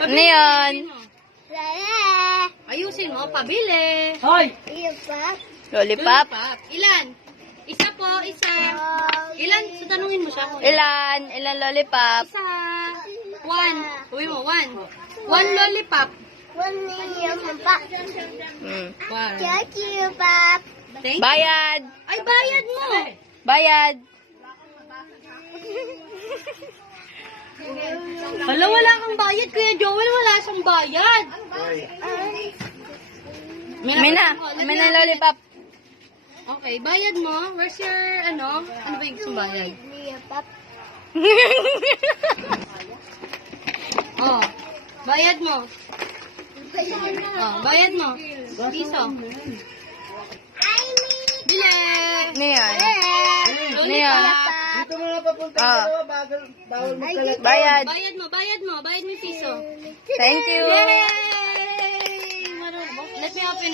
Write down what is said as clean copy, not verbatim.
Ano yan? Ayusin mo, pabili. Hoy! Lollipop? Ilan? Isa po, isa. Ilan? So, tanungin mo siya. Ilan? Ilan lollipop? Isa. One. Uwi mo, one. One lollipop. Hmm. One. Thank Thank you. Bayad! Ay, bayad mo. Bayad! Hala, wala kang bayad. Kuya Joel, wala siyang bayad. May na lollipop. Okay, bayad mo. Where's your, ano ba yung gusto bayad? Oh, bayad mo. Oh, bayad mo. Piso. Bili. Ano yan? Lollipop. Dito mo na papunta Ah. dalawa, bawal magkalat. Bayad! Bayad mo, bayad mo. Bayad mo yung piso. Thank you! Yay! Let me open it.